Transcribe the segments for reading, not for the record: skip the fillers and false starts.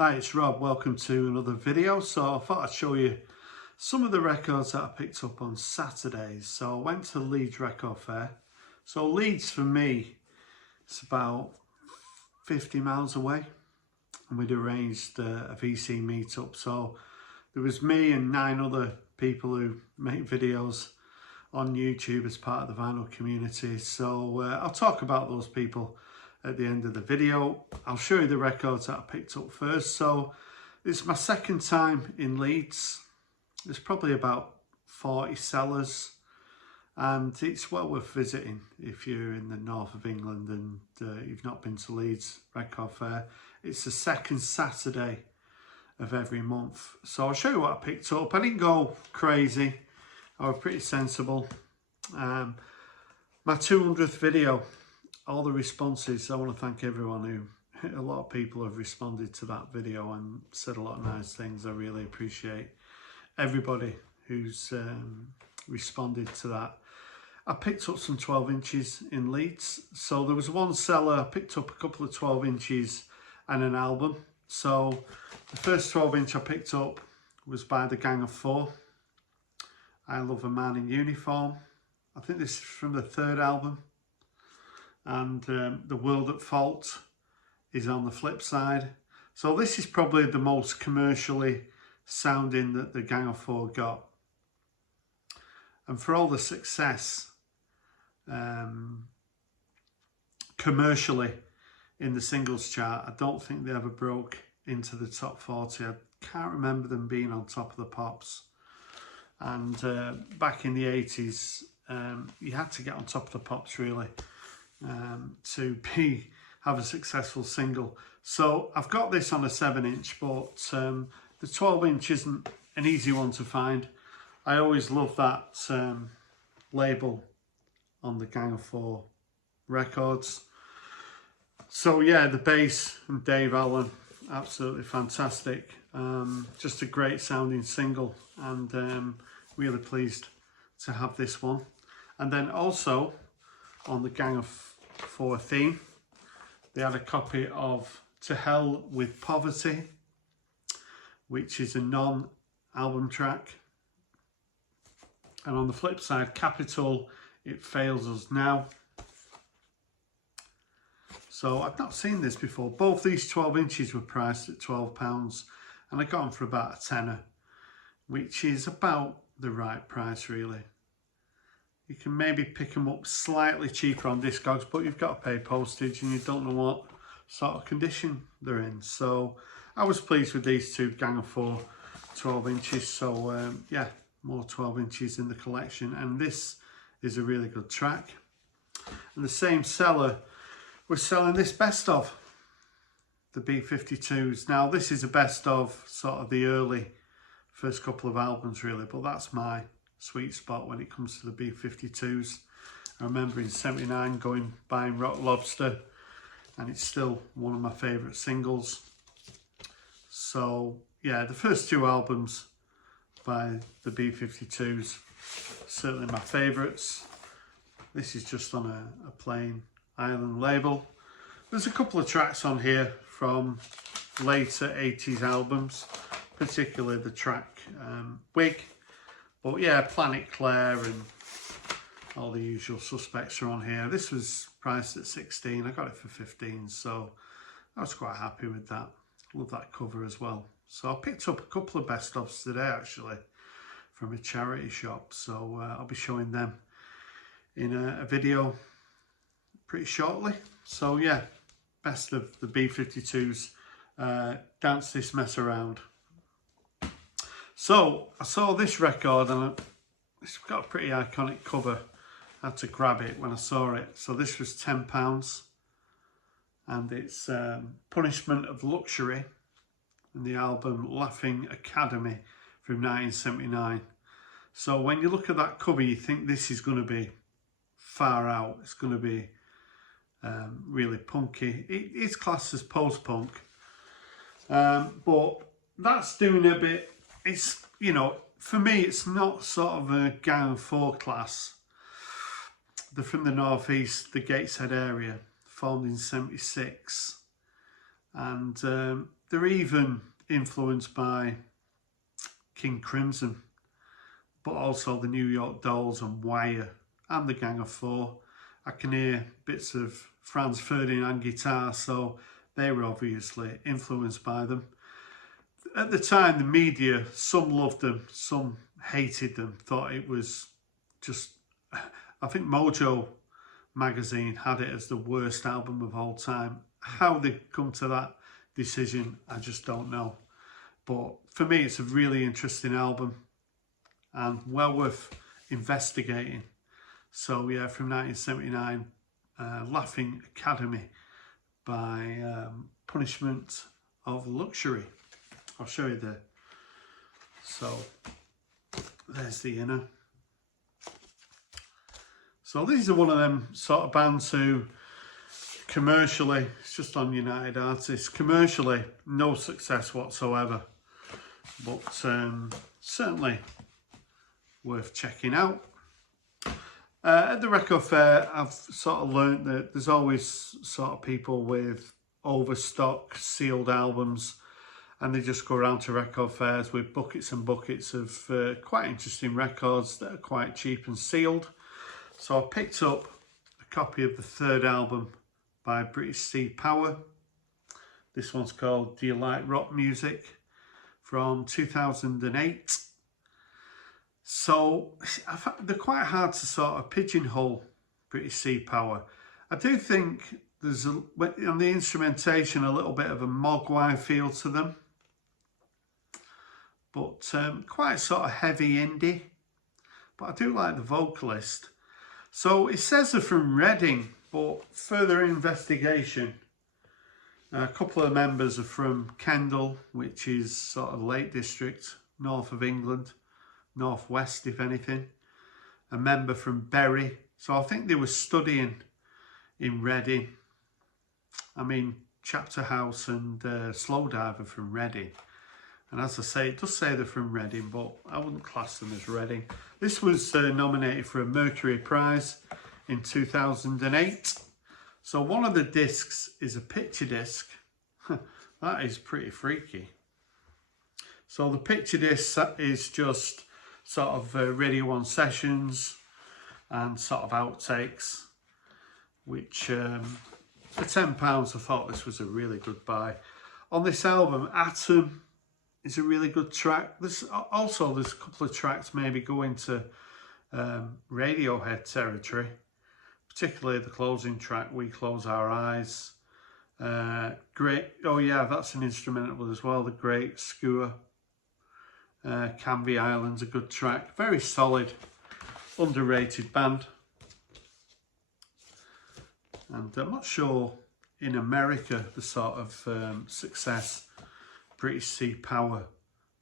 Hi, it's Rob. Welcome to another video. So I thought I'd show you some of the records that I picked up on Saturdays. So I went to the Leeds Record Fair. So Leeds for me, it's about 50 miles away, and we'd arranged a VC meetup. So there was me and 9 other people who make videos on YouTube as part of the vinyl community. So I'll talk about those people at the end of the video. I'll show you the records that I picked up first. So it's my second time in Leeds. There's probably about 40 sellers, and it's well worth visiting if you're in the north of England and you've not been to Leeds Record Fair. It's the second Saturday of every month. So I'll show you what I picked up. I didn't go crazy. I was pretty sensible. My 200th video, all the responses, I want to thank everyone a lot of people have responded to that video and said a lot of nice things. I really appreciate everybody who's responded to that. I picked up some 12 inches in Leeds. So there was one seller, I picked up a couple of 12 inches and an album. So the first 12 inch I picked up was by the Gang of Four. I Love a Man in Uniform. I think this is from the third album. And The World at Fault is on the flip side. So this is probably the most commercially sounding that the Gang of Four got. And for all the success commercially in the singles chart, I don't think they ever broke into the top 40. I can't remember them being on Top of the Pops. And back in the 80s, you had to get on Top of the Pops really to have a successful single. So I've got this on a 7 inch, but the 12 inch isn't an easy one to find. I always love that label on the Gang of Four records. So yeah, the bass and Dave Allen, absolutely fantastic. Just a great sounding single, and really pleased to have this one. And then also on the Gang of Four theme, they had a copy of To Hell with Poverty, which is a non-album track. And on the flip side, Capital, It Fails Us Now. So I've not seen this before. Both these 12 inches were priced at £12, and I got them for about a tenner, which is about the right price really. You can maybe pick them up slightly cheaper on Discogs, but you've got to pay postage and you don't know what sort of condition they're in. So I was pleased with these two Gang of Four 12 inches. So yeah, more 12 inches in the collection. And this is a really good track. And the same seller was selling this best of, the B-52s. Now this is a best of sort of the early first couple of albums really, but that's my sweet spot when it comes to the B-52s. I remember in '79 buying Rock Lobster, and it's still one of my favourite singles. So yeah, the first two albums by the B-52s, certainly my favourites. This is just on a plain Island label. There's a couple of tracks on here from later 80s albums, particularly the track Wig. But yeah, Planet Claire and all the usual suspects are on here. This was priced at 16. I got it for 15, so I was quite happy with that. Love that cover as well. So I picked up a couple of best ofs today actually from a charity shop. So I'll be showing them in a video pretty shortly. So yeah, best of the B-52s. Dance This Mess Around. So I saw this record and it's got a pretty iconic cover. I had to grab it when I saw it. So this was £10, and it's Punishment of Luxury, and the album Laughing Academy from 1979. So when you look at that cover, you think this is going to be far out. It's going to be really punky. It's classed as post-punk, but that's doing a bit. It's, you know, for me, it's not sort of a Gang of Four class. They're from the northeast, the Gateshead area, formed in '76, and they're even influenced by King Crimson, but also the New York Dolls and Wire and the Gang of Four. I can hear bits of Franz Ferdinand guitar, so they were obviously influenced by them. At the time, the media, some loved them, some hated them, thought it was just... I think Mojo magazine had it as the worst album of all time. How they come to that decision, I just don't know. But for me, it's a really interesting album and well worth investigating. So yeah, from 1979, Laughing Academy by Punishment of Luxury. I'll show you there. So there's the inner. So these are one of them sort of bands who commercially, it's just on United Artists, commercially no success whatsoever, but certainly worth checking out. At the record fair, I've sort of learnt that there's always sort of people with overstock sealed albums, and they just go around to record fairs with buckets and buckets of quite interesting records that are quite cheap and sealed. So I picked up a copy of the third album by British Sea Power. This one's called Do You Like Rock Music, from 2008. So they're quite hard to sort of pigeonhole, British Sea Power. I do think there's, on the instrumentation, a little bit of a Mogwai feel to them, but quite sort of heavy indie. But I do like the vocalist. So it says they're from Reading, but further investigation, a couple of members are from Kendal, which is sort of Lake District, north of England, northwest if anything. A member from Bury, so I think they were studying in Reading. I mean, Chapter House and Slowdive are from Reading. And as I say, it does say they're from Reading, but I wouldn't class them as Reading. This was nominated for a Mercury Prize in 2008. So one of the discs is a picture disc. That is pretty freaky. So the picture disc is just sort of Radio 1 sessions and sort of outtakes, which for £10 I thought this was a really good buy. On this album, Atom is a really good track. There's a couple of tracks maybe go into Radiohead territory, particularly the closing track, We Close Our Eyes. Great, oh yeah, that's an instrumental as well, The Great Skewer. Canvey Island's a good track, very solid, underrated band. And I'm not sure in America the sort of success British Sea Power,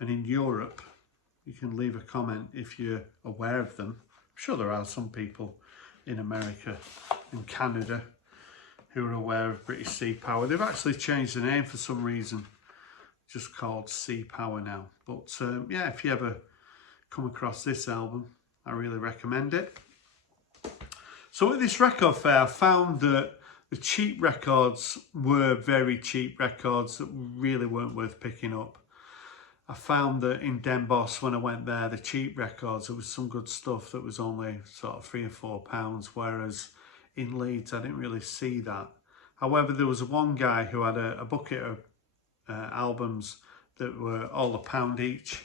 and in Europe, you can leave a comment if you're aware of them. I'm sure there are some people in America and Canada who are aware of British Sea Power. They've actually changed the name for some reason, just called Sea Power now. But yeah, if you ever come across this album, I really recommend it. So at this record fair, I found that the cheap records were very cheap records that really weren't worth picking up. I found that in Den Bosch, when I went there, the cheap records, there was some good stuff that was only sort of £3 or £4, whereas in Leeds, I didn't really see that. However, there was one guy who had a bucket of albums that were all £1 each.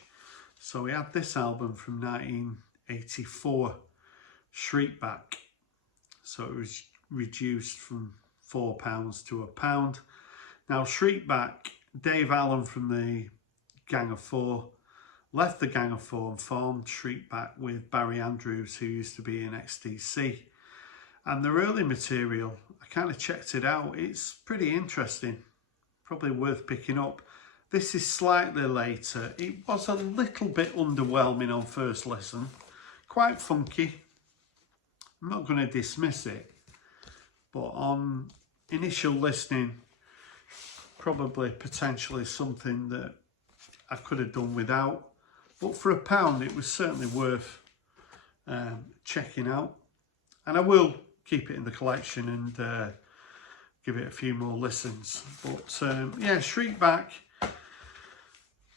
So he had this album from 1984, Shriekback. So it was reduced from £4 to £1. Now Shriekback, Dave Allen from the Gang of Four left the Gang of Four and formed Shriekback with Barry Andrews, who used to be in XTC. And their early material, I kind of checked it out, it's pretty interesting, probably worth picking up. This is slightly later. It was a little bit underwhelming on first listen, quite funky. I'm not going to dismiss it, but on initial listening, probably potentially something that I could have done without. But for £1, it was certainly worth checking out. And I will keep it in the collection and give it a few more listens. But yeah, Shriek Back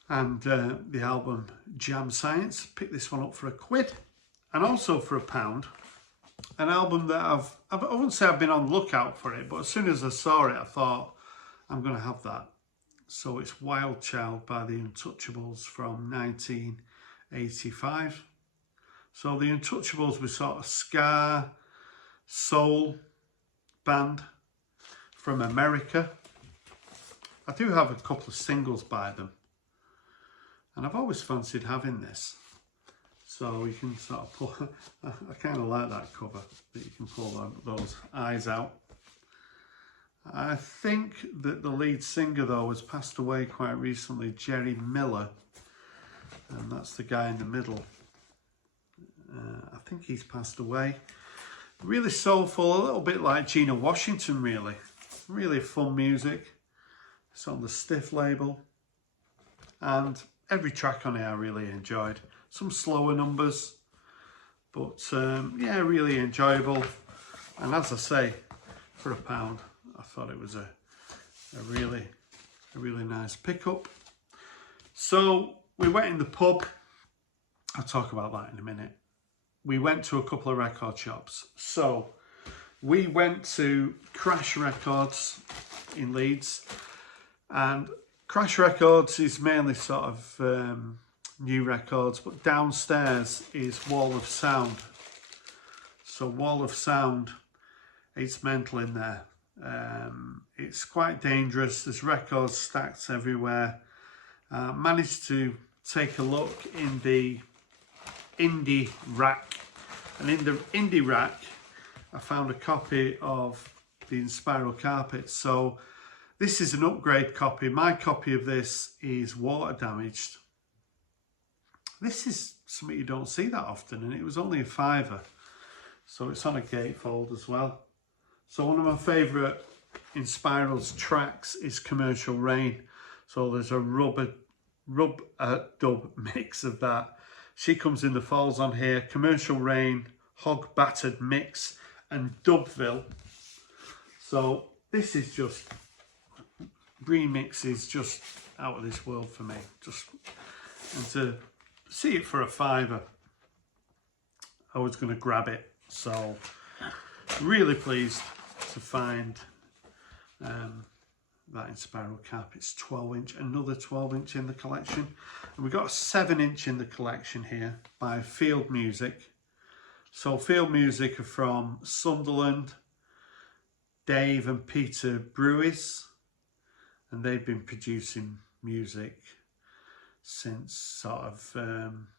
and the album Jam Science. Picked this one up for £1 and also for £1. An album that I wouldn't say I've been on the lookout for it, but as soon as I saw it, I thought, I'm going to have that. So it's Wild Child by the Untouchables from 1985. So the Untouchables were sort of ska, soul band from America. I do have a couple of singles by them, and I've always fancied having this. So you can sort of pull, I kind of like that cover, that you can pull those eyes out. I think that the lead singer though has passed away quite recently, Jerry Miller, and that's the guy in the middle. I think he's passed away. Really soulful, a little bit like Gina Washington really. Really fun music. It's on the Stiff label. And every track on it I really enjoyed. Some slower numbers, but yeah, really enjoyable. And as I say, for £1, I thought it was a really nice pickup. So we went in the pub. I'll talk about that in a minute. We went to a couple of record shops. So we went to Crash Records in Leeds, and Crash Records is mainly sort of new records, but downstairs is Wall of Sound. So Wall of Sound, it's mental in there. It's quite dangerous. There's records stacked everywhere. Managed to take a look in the indie rack, and in the indie rack I found a copy of the Inspiral Carpet. So this is an upgrade copy. My copy of this is water damaged. This is something you don't see that often, and it was only £5. So it's on a gatefold as well. So one of my favourite Inspiral's tracks is Commercial Rain. So there's a dub mix of that. She Comes in the Falls on here, Commercial Rain, Hog Battered Mix, and Dubville. So this is just, remix is just out of this world for me. And to see it for £5, I was going to grab it. So really pleased to find that Inspiral Cap. It's 12-inch, another 12-inch in the collection. And we've got a 7-inch in the collection here by Field Music. So Field Music are from Sunderland, Dave and Peter Brewis, and they've been producing music since sort of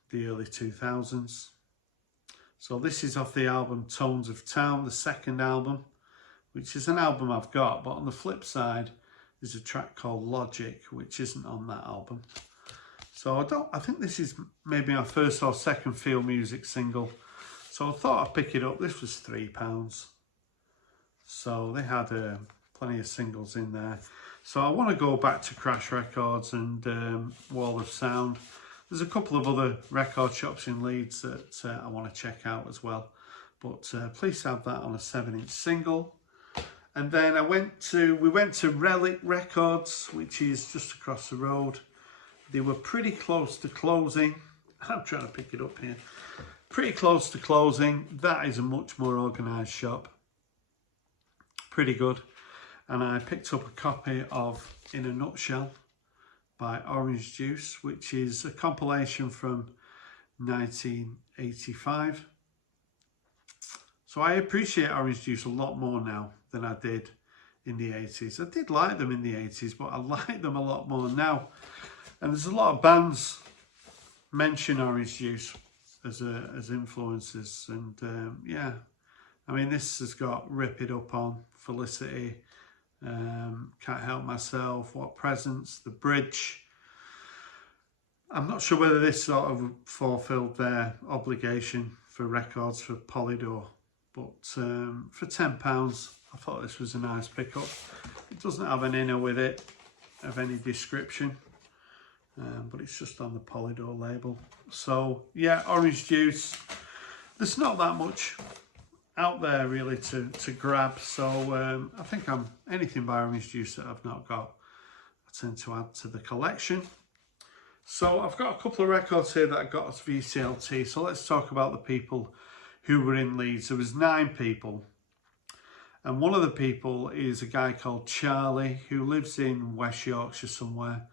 the early 2000s. So this is off the album Tones of Town, the second album, which is an album I've got, but on the flip side there's a track called Logic, which isn't on that album. So I think this is maybe our first or second Field Music single. So I thought I'd pick it up. This was £3. So they had plenty of singles in there. So I want to go back to Crash Records and Wall of Sound. There's a couple of other record shops in Leeds that I want to check out as well. But please have that on a 7-inch single. And then we went to Relic Records, which is just across the road. They were pretty close to closing. I'm trying to pick it up here. Pretty close to closing. That is a much more organised shop. Pretty good. And I picked up a copy of In a Nutshell by Orange Juice, which is a compilation from 1985. So I appreciate Orange Juice a lot more now than I did in the 80s. I did like them in the 80s, but I like them a lot more now. And there's a lot of bands mention Orange Juice as influences, and yeah, I mean, this has got Rip It Up On, Felicity, Can't Help Myself, What Presents, The Bridge. I'm not sure whether this sort of fulfilled their obligation for records for Polydor, but for £10 I thought this was a nice pickup. It doesn't have an inner with it of any description, but it's just on the Polydor label. So yeah, Orange Juice. There's not that much out there really to grab. So I think anything by Orange Juice that I've not got, I tend to add to the collection. So I've got a couple of records here that I got as VCLT. So let's talk about the people who were in Leeds. There was 9 people. And one of the people is a guy called Charlie who lives in West Yorkshire somewhere.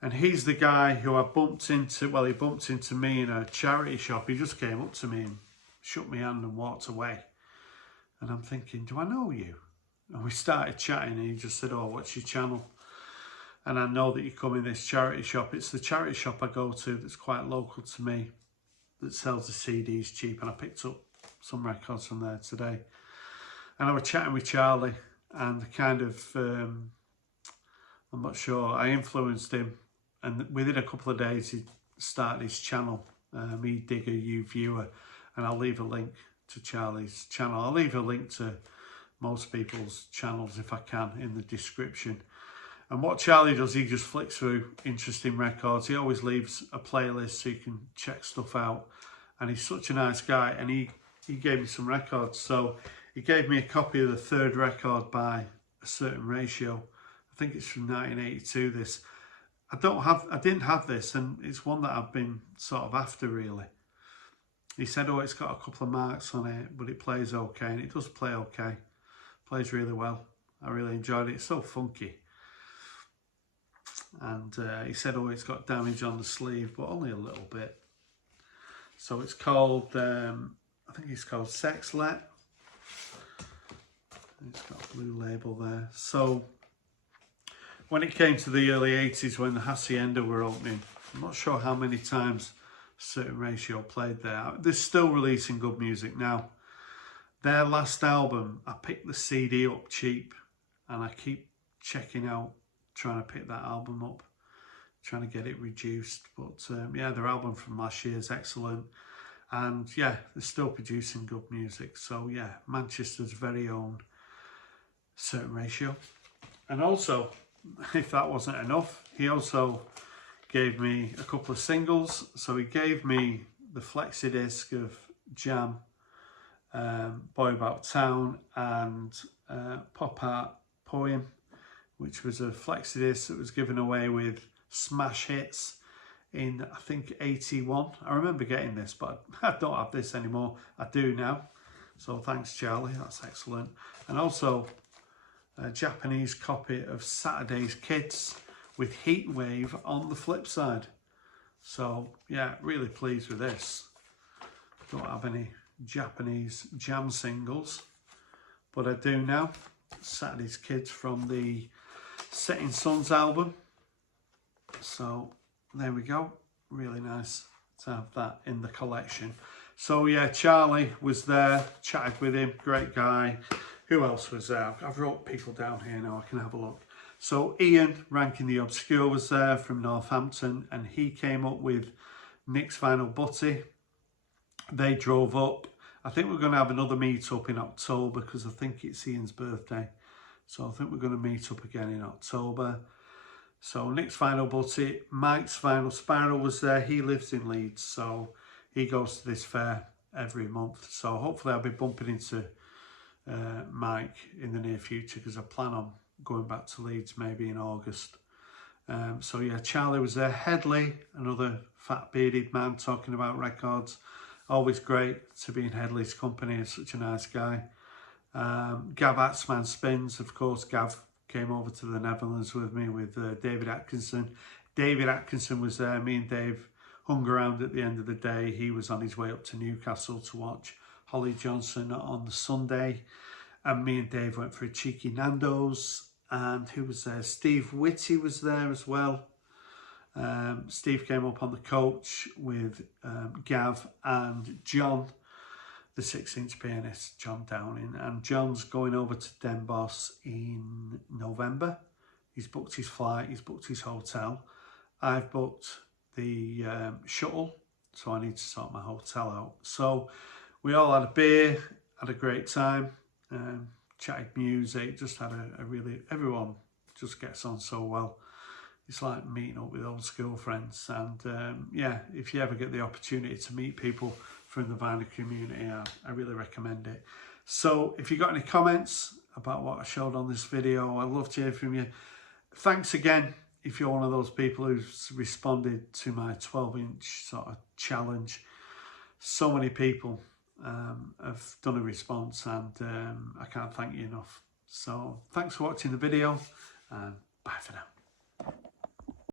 And he's the guy who I bumped into, well, he bumped into me in a charity shop. He just came up to me and shook my hand and walked away. And I'm thinking, do I know you? And we started chatting and he just said, oh, what's your channel? And I know that you come in this charity shop. It's the charity shop I go to that's quite local to me that sells the CDs cheap. And I picked up some records from there today. And I was chatting with Charlie and kind of, I'm not sure, I influenced him. And within a couple of days, he started his channel, Me Digger You Viewer. And I'll leave a link to Charlie's channel. I'll leave a link to most people's channels if I can in the description. And what Charlie does, he just flicks through interesting records. He always leaves a playlist so you can check stuff out. And he's such a nice guy. And he gave me some records. So he gave me a copy of the 3rd record by A Certain Ratio. I think it's from 1982, this. I didn't have this, and it's one that I've been sort of after, really. He said, oh, it's got a couple of marks on it, but it plays okay. And it does play okay. Plays really well. I really enjoyed it. It's so funky. And he said, oh, it's got damage on the sleeve, but only a little bit. So it's called, I think it's called Sex Let. It's got a blue label there. So when it came to the early 80s, when the Hacienda were opening, I'm not sure how many times A Certain Ratio played there. They're still releasing good music now. Their last album, I picked the CD up cheap, and I keep checking out, trying to pick that album up, trying to get it reduced. But yeah, their album from last year is excellent. And yeah, they're still producing good music. So yeah, Manchester's very own Certain Ratio. And also, if that wasn't enough, he also gave me a couple of singles. So he gave me the flexi disc of Jam, Boy About Town, and Pop Art Poem, which was a flexi disc that was given away with Smash Hits in, I think, 81. I remember getting this, but I don't have this anymore. I do now. So thanks, Charlie. That's excellent. And also a Japanese copy of Saturday's Kids with Heatwave on the flip side. So yeah, really pleased with this. Don't have any Japanese Jam singles, but I do now. Saturday's Kids from the Setting Suns album. So there we go. Really nice to have that in the collection. So yeah, Charlie was there, chatted with him, great guy. Who else was there? I've wrote people down here now, I can have a look. So Ian, Ranking the Obscure, was there from Northampton, and he came up with Nick's Vinyl Butty. They drove up. I think we're going to have another meet up in October because I think it's Ian's birthday. So I think we're going to meet up again in October. So Nick's Vinyl Butty, Mike's Vinyl Spiral was there. He lives in Leeds, so he goes to this fair every month. So hopefully I'll be bumping into Mike in the near future because I plan on going back to Leeds maybe in August. So yeah, Charlie was there. Headley, another fat bearded man talking about records. Always great to be in Headley's company. He's such a nice guy. Gav Atzman Spins, of course. Gav came over to the Netherlands with me with David Atkinson. David Atkinson was there. Me and Dave hung around at the end of the day. He was on his way up to Newcastle to watch Holly Johnson on the Sunday. And me and Dave went for a cheeky Nando's. And who was there? Steve Whitty was there as well. Steve came up on the coach with Gav and John, the 6-inch pianist, John Downing. And John's going over to Den Bosch in November. He's booked his flight, he's booked his hotel. I've booked the shuttle, so I need to sort my hotel out. So we all had a beer, had a great time, chatted music, just had a really, everyone just gets on so well. It's like meeting up with old school friends. And yeah, if you ever get the opportunity to meet people from the vinyl community. I really recommend it. So if you've got any comments about what I showed on this video, I'd love to hear from you. Thanks again if you're one of those people who's responded to my 12-inch sort of challenge. So many people have done a response, and I can't thank you enough. So thanks for watching the video, and bye for now.